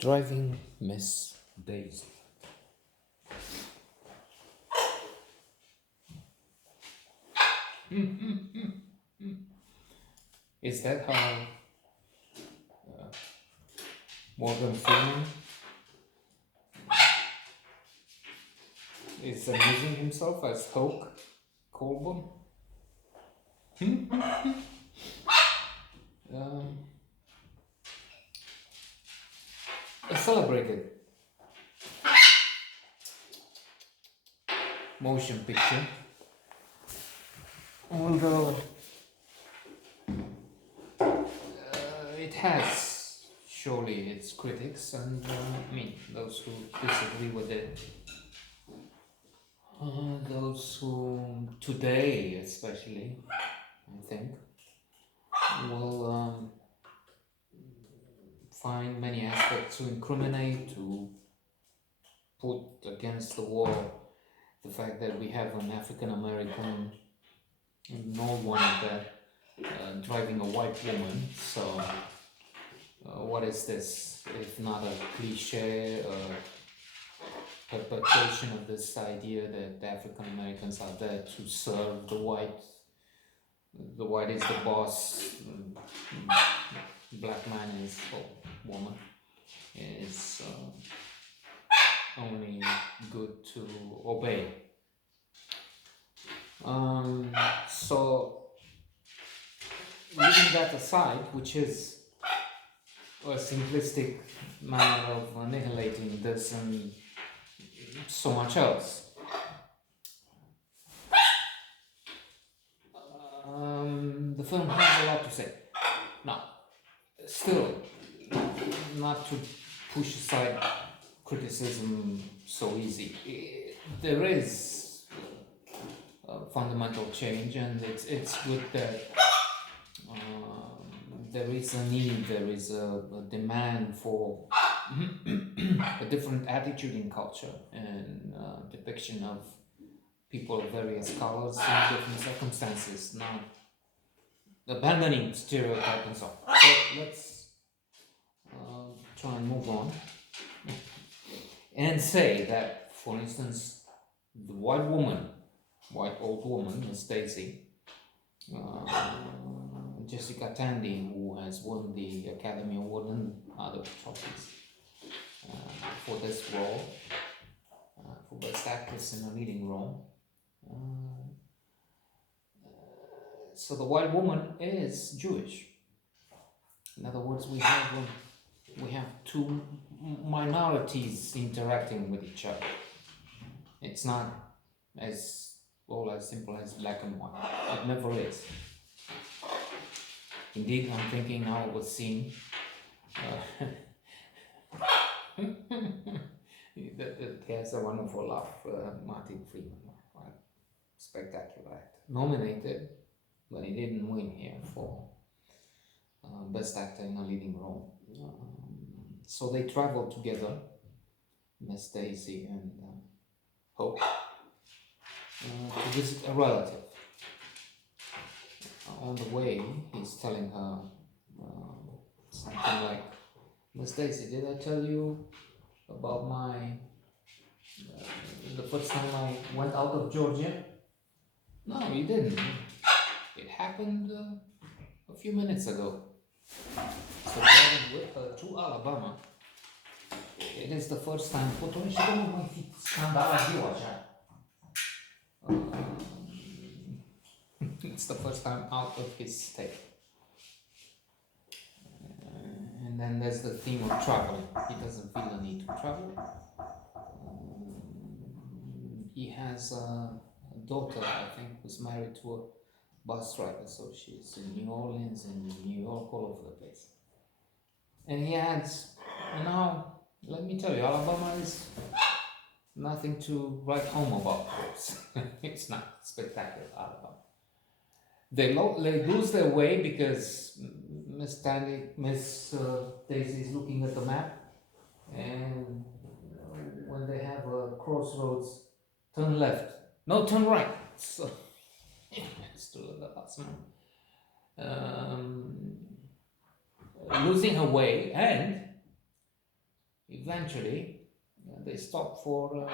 Driving Miss Daisy. Is that how Morgan Freeman is amusing himself as Hulk Colburn? A celebrated motion picture, although it has surely its critics and those who disagree with it. Those who today, especially, I think, will find many aspects to incriminate, to put against the wall the fact that we have an African American, no one of that, driving a white woman. So, what is this if not a cliche? Perpetuation of this idea that African Americans are there to serve the white. The white is the boss. Black man is, or woman is only good to obey. So leaving that aside, which is a simplistic manner of annihilating this and so much else. The film has a lot to say. Now, still, not to push aside criticism so easy. There is a fundamental change, and it's good that there is a need, there is a demand for a different attitude in culture and depiction of people of various colors in different circumstances, not abandoning stereotype and so on. So let's try and move on and say that, for instance, the white old woman, Miss Daisy, Jessica Tandy, who has won the Academy Award and other trophies for this role, for Best Actress in a Leading Role. So the white woman is Jewish. In other words, we have two minorities interacting with each other. It's not as simple as black and white. It never is. Indeed, I'm thinking now of a scene that has a wonderful laugh. Martin Freeman, right? Spectacular actor, nominated, but he didn't win here for Best Actor in a Leading Role. So they traveled together, Miss Daisy and Hope, to visit a relative. On the way, he's telling her something like, Miss Daisy, did I tell you about the first time I went out of Georgia? No, you didn't. It happened a few minutes ago. So driving with her to Alabama, it is the first time. Poate și nu mai fi scandal ziua așa. It's the first time out of his state. And then there's the theme of traveling. He doesn't feel the need to travel. He has a daughter, I think, who's married to a bus driver, so she's in New Orleans and New York, all over the place. And he adds, now, let me tell you, Alabama is nothing to write home about, of course. It's not spectacular, Alabama. They lose their way because Miss Daisy is looking at the map, and when they have a crossroads, turn left. No, turn right. So it's to the last moment. Losing her way, and eventually they stop for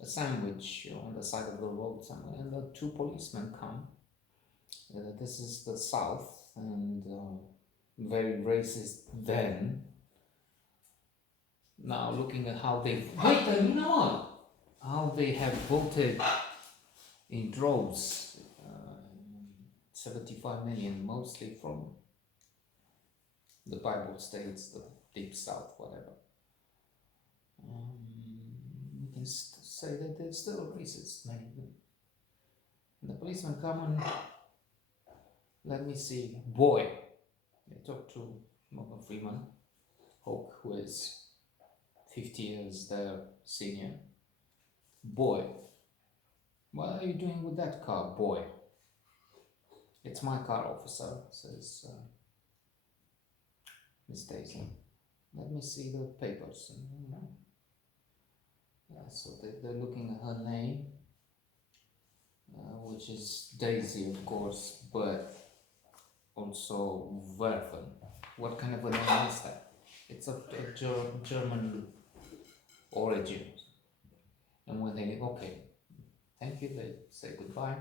a sandwich on the side of the road somewhere, and the two policemen come. This is the South, and very racist then. Now looking at how they how they have voted in droves, 75 million, mostly from the Bible states, the deep South, whatever. We can say that they're still racist, maybe. And the policeman come and let me see, boy. They talk to Morgan Freeman, Hawk, who is 50 years their senior. Boy, what are you doing with that car, boy? It's my car, officer, says Miss Daisy. Let me see the papers. So they're looking at her name, which is Daisy, of course, but also Werfen. What kind of a name is that? It's of German origin. And when they, okay, thank you, they say goodbye.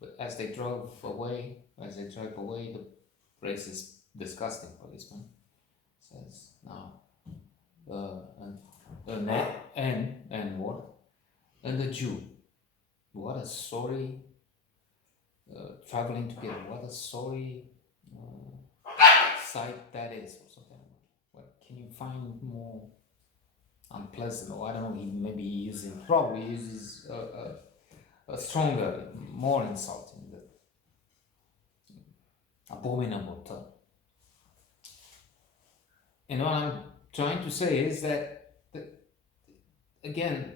But as they drive away, the racist, disgusting policeman says, now, and what? And the Jew. What a sorry, traveling together, what a sorry sight that is, or something. What can you find more unpleasant? Or I don't know, he probably uses a stronger, more insulting, abominable term. And what I'm trying to say is that again,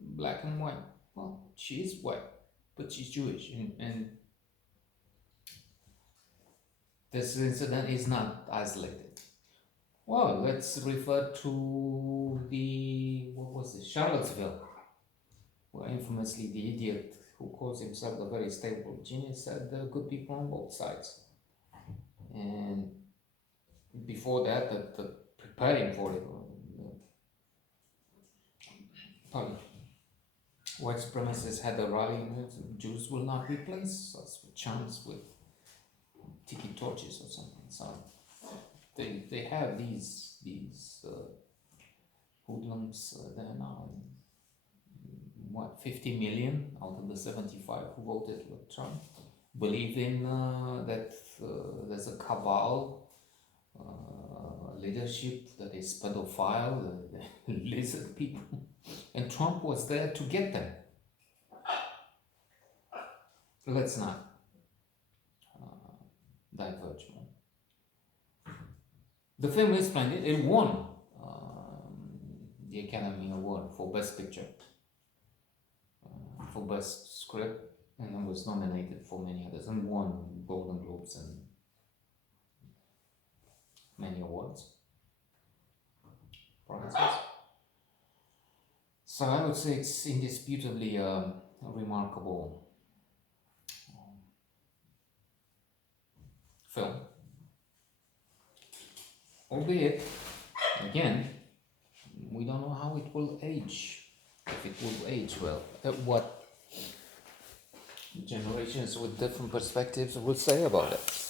black and white. Well, she is white, but she's Jewish, and this incident is not isolated. Well, let's refer to Charlottesville, where infamously the idiot who calls himself the very stable genius said there are good people on both sides. And before that, the preparing for it, white supremacists had a rally, Jews will not replace us with chants with tiki torches or something. So they have these hoodlums there now. 50 million out of the 75 who voted with Trump believe in that there's a cabal leadership that is pedophile, lizard people, and Trump was there to get them. Let's not diverge more. The film is splendid. It won the Academy Award for Best Picture, for Best Script, and it was nominated for many others, and won Golden Globes and many awards, prizes. So I would say it's indisputably a remarkable film. Albeit, again, we don't know how it will age, if it will age well. What generations with different perspectives will say about it.